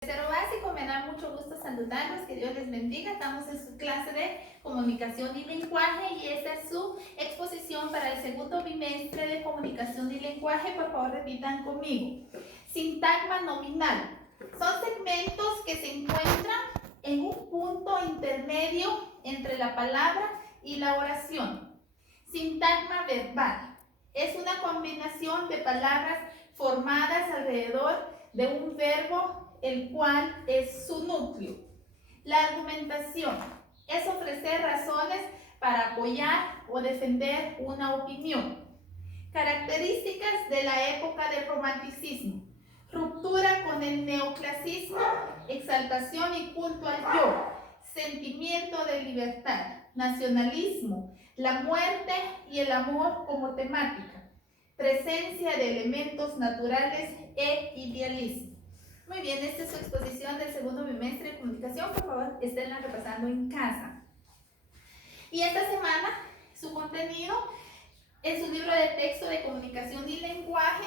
Tercero básico, me da mucho gusto saludarlos, que Dios les bendiga. Estamos en su clase de comunicación y lenguaje y esta es su exposición para el segundo bimestre de comunicación y lenguaje. Por favor, repitan conmigo. Sintagma nominal. Son segmentos que se encuentran en un punto intermedio entre la palabra y la oración. Sintagma verbal. Es una combinación de palabras formadas alrededor de un verbo el cual es su núcleo. La argumentación es ofrecer razones para apoyar o defender una opinión. Características de la época del romanticismo: ruptura con el neoclasismo, exaltación y culto al yo, sentimiento de libertad, nacionalismo, la muerte y el amor como temática, presencia de elementos naturales e idealismo. Muy bien, esta es su exposición del segundo bimestre de comunicación. Por favor, esténla repasando en casa. Y esta semana, su contenido en su libro de texto de comunicación y lenguaje.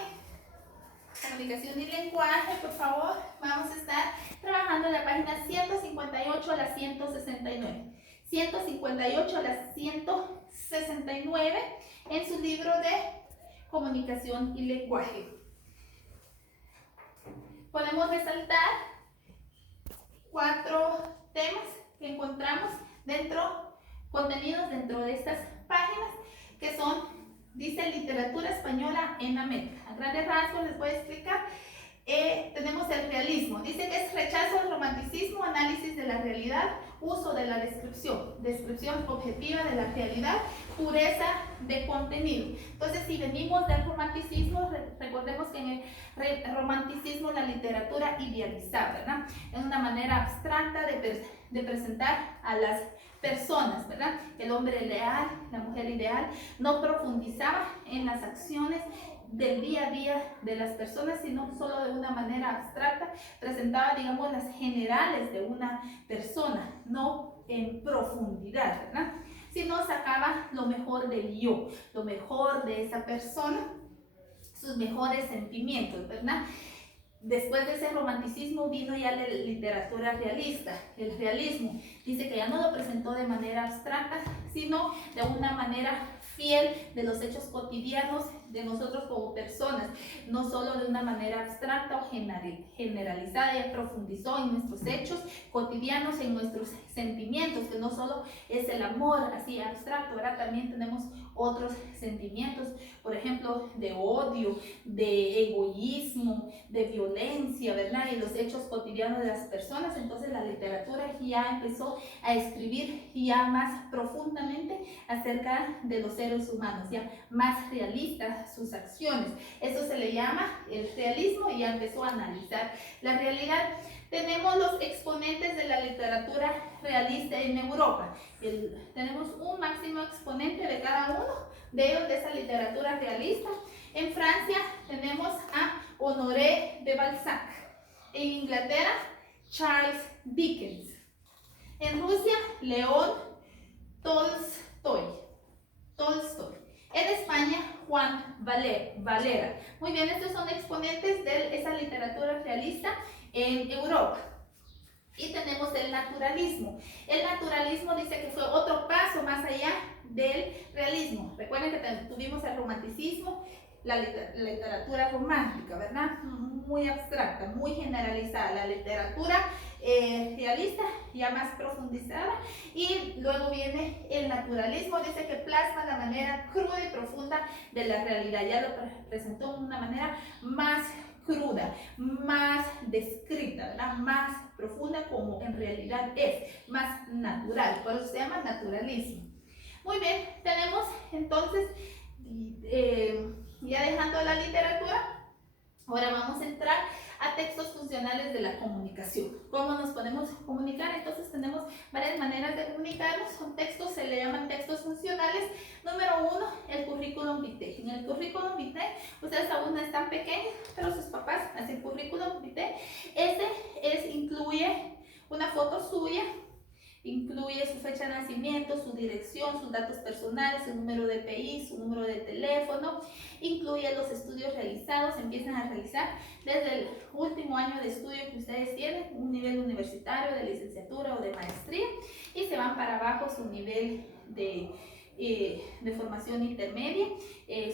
Comunicación y lenguaje, por favor, vamos a estar trabajando en la página 158 a la 169. 158 a la 169 en su libro de comunicación y lenguaje. Podemos resaltar 4 temas que encontramos contenidos dentro de estas páginas, que son, dice, literatura española en América. A grandes rasgos les voy a explicar. Tenemos el realismo. Dice que es rechazo al romanticismo, análisis de la realidad, uso de la descripción objetiva de la realidad, pureza de contenido. Entonces, si venimos del romanticismo, recordemos que en el romanticismo la literatura idealizaba, ¿verdad? Es una manera abstracta de presentar a las personas, ¿verdad? El hombre ideal, la mujer ideal, no profundizaba en las acciones del día a día de las personas, sino solo de una manera abstracta, presentaba, digamos, las generales de una persona, no en profundidad, ¿verdad? Sino sacaba lo mejor del yo, lo mejor de esa persona, sus mejores sentimientos, ¿verdad? Después de ese romanticismo vino ya la literatura realista. El realismo dice que ya no lo presentó de manera abstracta, sino de una manera fiel de los hechos cotidianos de nosotros como personas, no solo de una manera abstracta o generalizada. Ya profundizó en nuestros hechos cotidianos, en nuestros sentimientos, que no solo es el amor así abstracto, ¿verdad? También tenemos otros sentimientos, por ejemplo, de odio, de egoísmo, de violencia, ¿verdad? Y los hechos cotidianos de las personas. Entonces la literatura ya empezó a escribir ya más profundamente acerca de los seres humanos, ya más realistas sus acciones. Eso se le llama el realismo y ya empezó a analizar la realidad. Tenemos los exponentes de la literatura realista en Europa. Tenemos un máximo exponente de cada uno de ellos de esa literatura realista. En Francia tenemos a Honoré de Balzac. En Inglaterra, Charles Dickens. En Rusia, León Tolstoy. En España, Juan Valera. Muy bien, estos son exponentes de esa literatura realista en Europa. Y tenemos el naturalismo. El naturalismo dice que fue otro paso más allá del realismo. Recuerden que tuvimos el romanticismo, la literatura romántica, ¿verdad? Muy abstracta, muy generalizada. La literatura realista, ya más profundizada. Y luego viene el naturalismo, dice que plasma la manera cruda y profunda de la realidad. Ya lo presentó de una manera más cruda, más descrita, ¿verdad? Más profunda como en realidad es, más natural, por eso se llama naturalismo. Muy bien, tenemos entonces, ya dejando la literatura, ahora vamos a entrar a textos funcionales de la comunicación. ¿Cómo nos podemos comunicar? Entonces tenemos varias maneras de comunicarnos. Son textos, se le llaman textos funcionales. Número 1, el currículum vitae. En el currículum vitae, ustedes aún no están pequeños, pero sus papás hacen currículum vitae. Incluye una foto suya, Incluye su fecha de nacimiento, su dirección, sus datos personales, su número de PI, su número de teléfono. Incluye los estudios realizados, empiezan a realizar desde el último año de estudio que ustedes tienen, un nivel universitario, de licenciatura o de maestría, y se van para abajo su nivel de formación intermedia,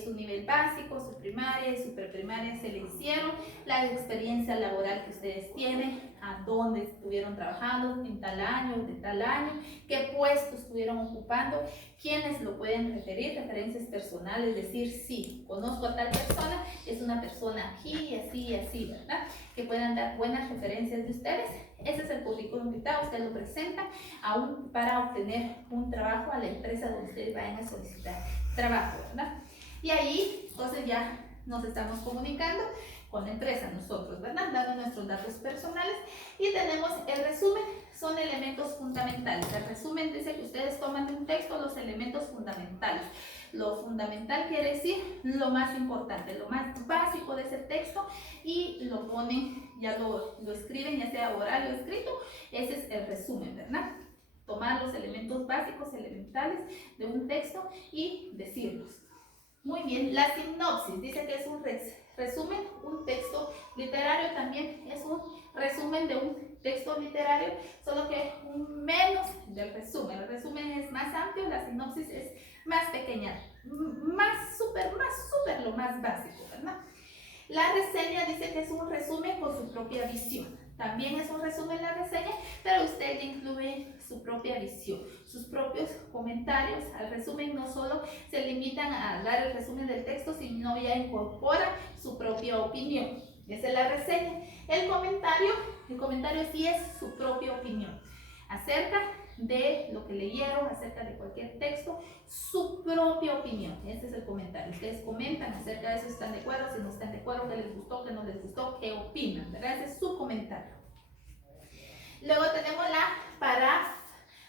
su nivel básico, su primaria y su preprimaria se le hicieron, la experiencia laboral que ustedes tienen, a dónde estuvieron trabajando, en tal año, de tal año, qué puesto estuvieron ocupando, quiénes lo pueden referir, referencias personales, decir, sí, conozco a tal persona, es una persona aquí, así, así, ¿verdad? Que puedan dar buenas referencias de ustedes. Ese es el currículum vitae, usted lo presenta aún para obtener un trabajo a la empresa donde ustedes vayan a solicitar trabajo, ¿verdad? Y ahí, entonces ya nos estamos comunicando con la empresa nosotros, ¿verdad? Dando nuestros datos personales y tenemos el resumen, son elementos fundamentales. El resumen dice que ustedes toman de un texto los elementos fundamentales. Lo fundamental quiere decir lo más importante, lo más básico de ese texto y lo ponen, ya lo escriben, ya sea oral o escrito. Ese es el resumen, ¿verdad? Tomar los elementos básicos, elementales de un texto y decirlos. Muy bien, la sinopsis dice que es un resumen, un texto literario también es un resumen de un texto literario, solo que menos del resumen. El resumen es más amplio, la sinopsis es más pequeña, más súper, lo más básico, ¿verdad? La reseña dice que es un resumen con su propia visión. También es un resumen la reseña, pero usted incluye su propia visión, sus propios comentarios. Al resumen no solo se limitan a dar el resumen del texto, sino ya incorpora su propia opinión. Esa es la reseña. El comentario sí es su propia opinión acerca de lo que leyeron, acerca de cualquier texto, su propia opinión. Este es el comentario. Ustedes comentan acerca de eso, están de acuerdo, si no están de acuerdo, qué les gustó, qué no les gustó, qué opinan, ¿verdad? Ese es su comentario. Luego tenemos la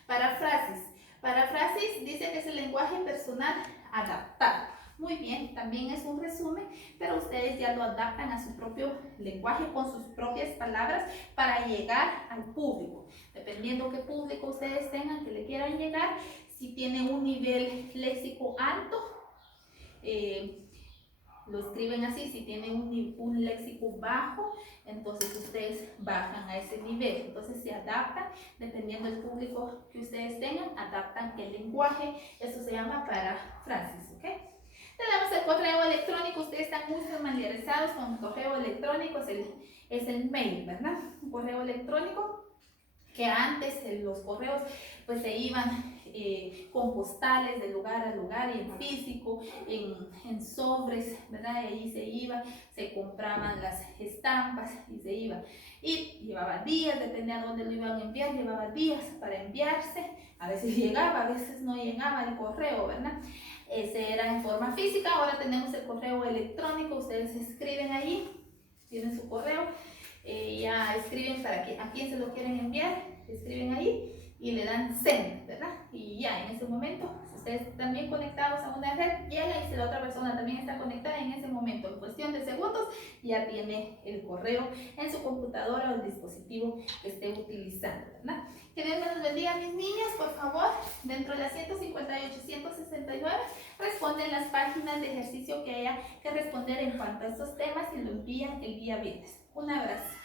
paráfrasis. Paráfrasis dice que es el lenguaje personal adaptado. Muy bien, también es un resumen, pero ustedes ya lo adaptan a su propio lenguaje con sus propias palabras para llegar al público. Dependiendo qué público ustedes tengan, que le quieran llegar, si tienen un nivel léxico alto, lo escriben así. Si tienen un léxico bajo, entonces ustedes bajan a ese nivel. Entonces se adaptan, dependiendo del público que ustedes tengan, adaptan el lenguaje. Eso se llama paráfrasis, ¿ok? Tenemos el correo electrónico. Ustedes están muy familiarizados con el correo electrónico, es el mail, ¿verdad? Un correo electrónico que antes los correos pues se iban con postales de lugar a lugar y en físico, en sobres, ¿verdad? Y ahí se iba, se compraban las estampas y se iba. Y llevaba días, dependía de dónde lo iban a enviar, llevaba días para enviarse. A veces llegaba, a veces no llegaba el correo, ¿verdad? Ese era en forma física. Ahora tenemos el correo electrónico. Ustedes escriben ahí, tienen su correo, ya escriben para a quién se lo quieren enviar, escriben ahí y le dan send, ¿verdad? Y ya en ese momento, si ustedes están bien conectados a una red, llega, y si la otra persona también está conectada en ese momento, en cuestión de segundos, ya tiene el correo en su computadora o el dispositivo que esté utilizando, ¿verdad? Que Dios nos bendiga, mis niños. Por favor, dentro de las 158, 169, responden las páginas de ejercicio que haya que responder en cuanto a estos temas y lo envían el día viernes. Un abrazo.